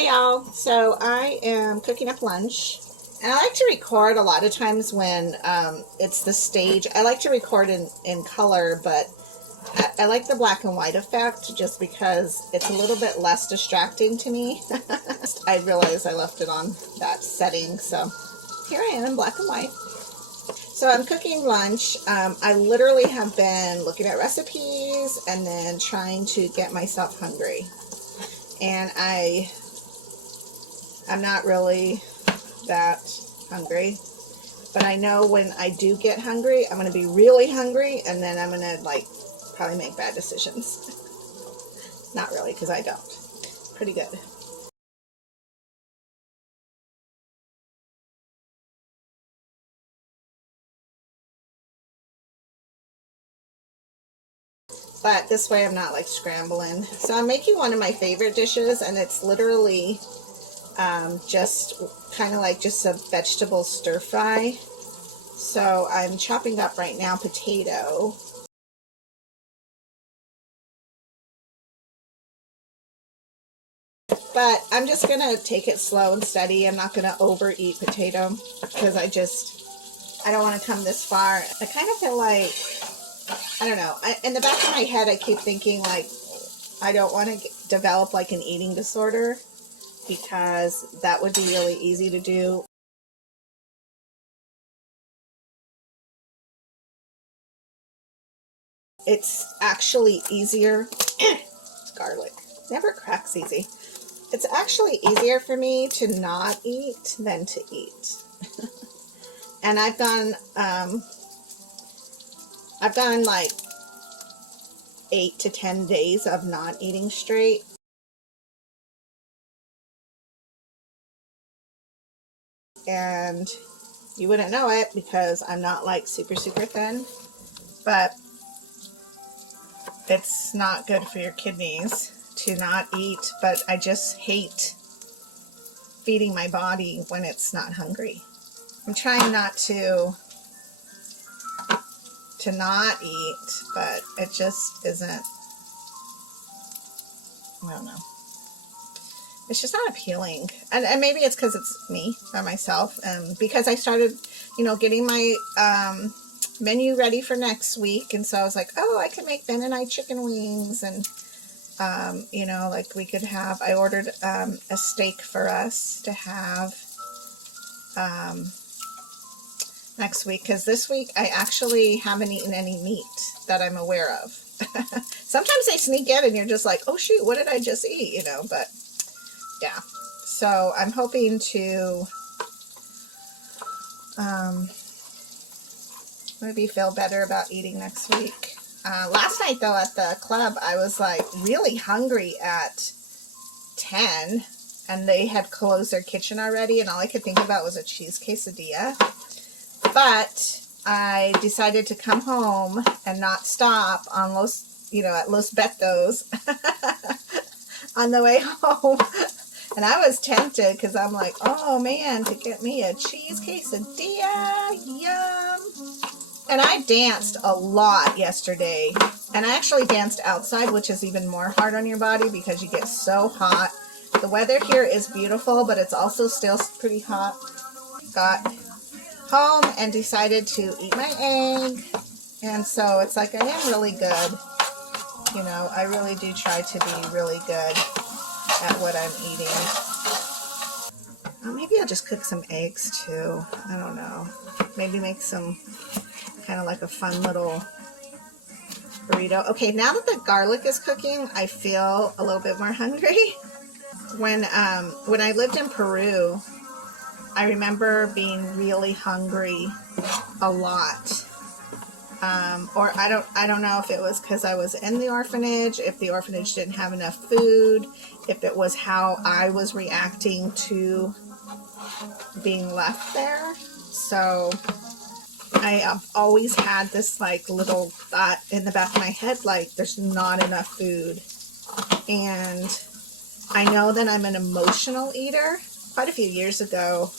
Hey y'all, so I am cooking up lunch and I like to record a lot of times when it's the stage. I like to record in color, but I like the black and white effect just because it's a little bit less distracting to me. I realized I left it on that setting, so here I am in black and white. So I'm cooking lunch. I literally have been looking at recipes and then trying to get myself hungry. And I'm not really that hungry, but I know when I do get hungry, I'm going to be really hungry, and then I'm going to probably make bad decisions. Not really, because I don't. Pretty good. But this way I'm not scrambling. So I'm making one of my favorite dishes, and it's literally just kind of just a vegetable stir fry. So I'm chopping up right now potato. But I'm just going to take it slow and steady. I'm not going to overeat potato because I don't want to come this far. I kind of feel like, I don't know, in the back of my head I keep thinking I don't want to develop an eating disorder, because that would be really easy to do. It's actually easier. It's garlic. Never cracks easy. It's actually easier for me to not eat than to eat. And I've gone 8 to 10 days of not eating straight. And you wouldn't know it because I'm not super thin, but it's not good for your kidneys to not eat. But I just hate feeding my body when it's not hungry. I'm trying not to not eat, but it just isn't, I don't know. It's just not appealing. And maybe it's because it's me by myself. And because I started, getting my menu ready for next week. And so I was like, oh, I can make Mennonite chicken wings. And, we could have, I ordered a steak for us to have next week. Because this week I actually haven't eaten any meat that I'm aware of. Sometimes they sneak in and you're just like, oh shoot, what did I just eat? But yeah. So I'm hoping to maybe feel better about eating next week. Last night though at the club I was really hungry at 10, and they had closed their kitchen already, and all I could think about was a cheese quesadilla. But I decided to come home and not stop on at Los Betos on the way home. And I was tempted because I'm like, oh man, to get me a cheese quesadilla, yum. And I danced a lot yesterday. And I actually danced outside, which is even more hard on your body because you get so hot. The weather here is beautiful, but it's also still pretty hot. Got home and decided to eat my egg. And so it's I am really good. I really do try to be really good at what I'm eating. Maybe I'll just cook some eggs too. I don't know. Maybe make some kind of a fun little burrito. Okay, now that the garlic is cooking, I feel a little bit more hungry. When I lived in Peru, I remember being really hungry a lot. Or I don't know if it was because I was in the orphanage, if the orphanage didn't have enough food, if it was how I was reacting to being left there. So I have always had this little thought in the back of my head, there's not enough food. And I know that I'm an emotional eater. Quite a few years ago,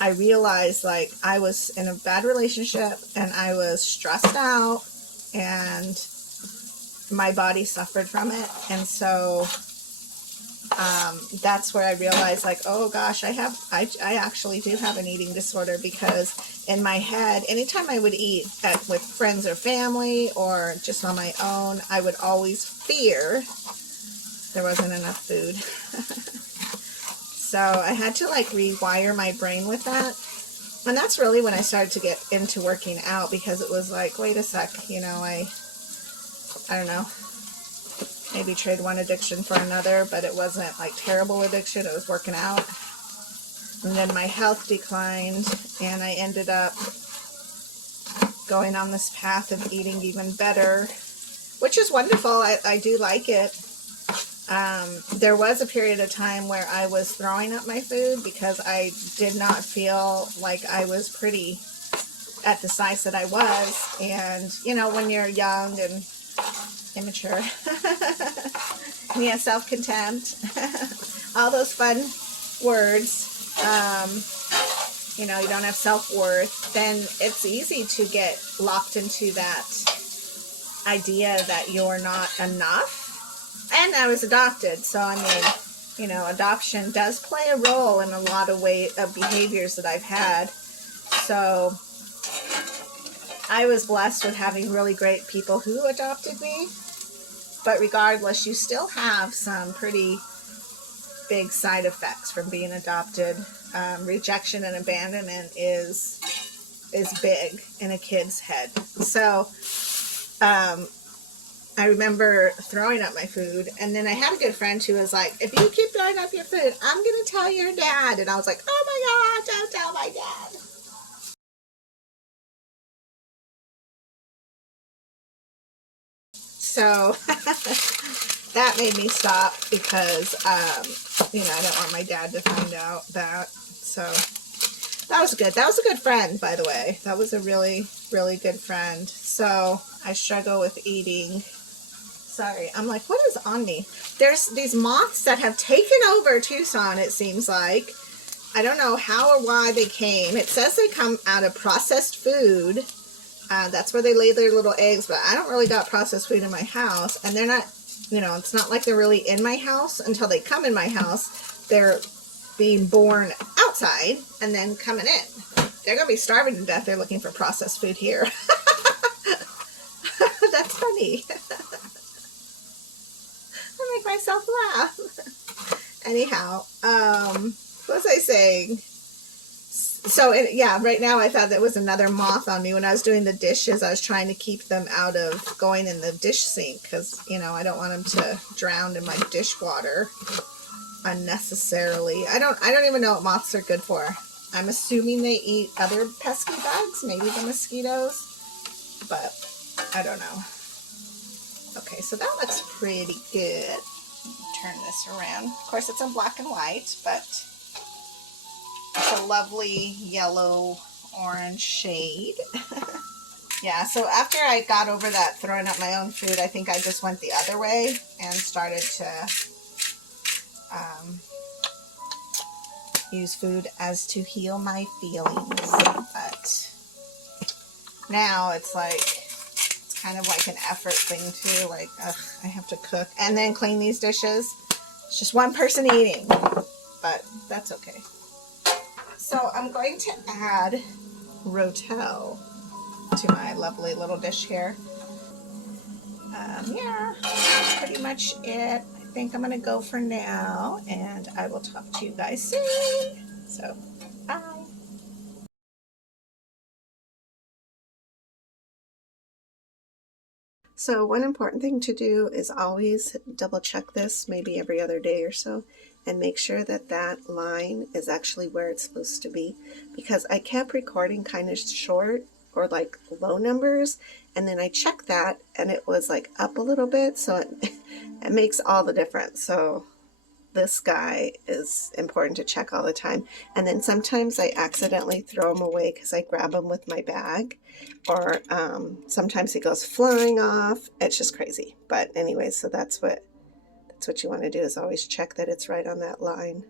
I realized I was in a bad relationship and I was stressed out and my body suffered from it. And so that's where I realized, like, oh gosh, I actually do have an eating disorder, because in my head, anytime I would eat with friends or family or just on my own, I would always fear there wasn't enough food. So I had to like rewire my brain with that. And that's really when I started to get into working out, because it was like, wait a sec, you know, I don't know, maybe trade one addiction for another, but it wasn't like terrible addiction. It was working out. And then my health declined, and I ended up going on this path of eating even better, which is wonderful. I do like it. There was a period of time where I was throwing up my food because I did not feel like I was pretty at the size that I was. And, you know, when you're young and immature, and you have self-contempt, all those fun words, you know, you don't have self-worth, then it's easy to get locked into that idea that you're not enough. And I was adopted, so I mean, you know, adoption does play a role in a lot of behaviors that I've had. So I was blessed with having really great people who adopted me. But regardless, you still have some pretty big side effects from being adopted. Rejection and abandonment is big in a kid's head. So I remember throwing up my food, and then I had a good friend who was like, if you keep throwing up your food, I'm going to tell your dad. And I was like, oh my God, don't tell my dad. So that made me stop, because, you know, I don't want my dad to find out that. So that was good. That was a good friend, by the way. That was a really, really good friend. So I struggle with eating. Sorry, I'm like, what is on me? There's these moths that have taken over Tucson, it seems like. I don't know how or why they came. It says they come out of processed food. That's where they lay their little eggs, but I don't really got processed food in my house. And they're not, you know, it's not like they're really in my house until they come in my house. They're being born outside and then coming in. They're going to be starving to death. They're looking for processed food here. That's funny. I make myself laugh. Anyhow, what was I saying? So, yeah, right now I thought that was another moth on me. When I was doing the dishes, I was trying to keep them out of going in the dish sink, because, you know, I don't want them to drown in my dishwater unnecessarily. I don't even know what moths are good for. I'm assuming they eat other pesky bugs, maybe the mosquitoes, but I don't know. Okay, so that looks pretty good. Turn this around. Of course, it's in black and white, but it's a lovely yellow orange shade. Yeah, so after I got over that throwing up my own food, I think I just went the other way and started to use food as to heal my feelings. But now it's like, kind of like an effort thing too, like, ugh, I have to cook and then clean these dishes. It's just one person eating, but that's okay. So I'm going to add Rotel to my lovely little dish here. Yeah, that's pretty much it. I think I'm gonna go for now, and I will talk to you guys soon. So, bye. So one important thing to do is always double check this, maybe every other day or so, and make sure that that line is actually where it's supposed to be, because I kept recording kind of short or like low numbers, and then I checked that and it was like up a little bit, so it makes all the difference. So this guy is important to check all the time. And then sometimes I accidentally throw him away because I grab him with my bag, or sometimes he goes flying off. It's just crazy. But anyway, so that's what you want to do, is always check that it's right on that line.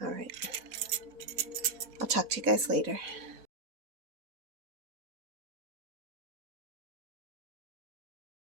All right. I'll talk to you guys later.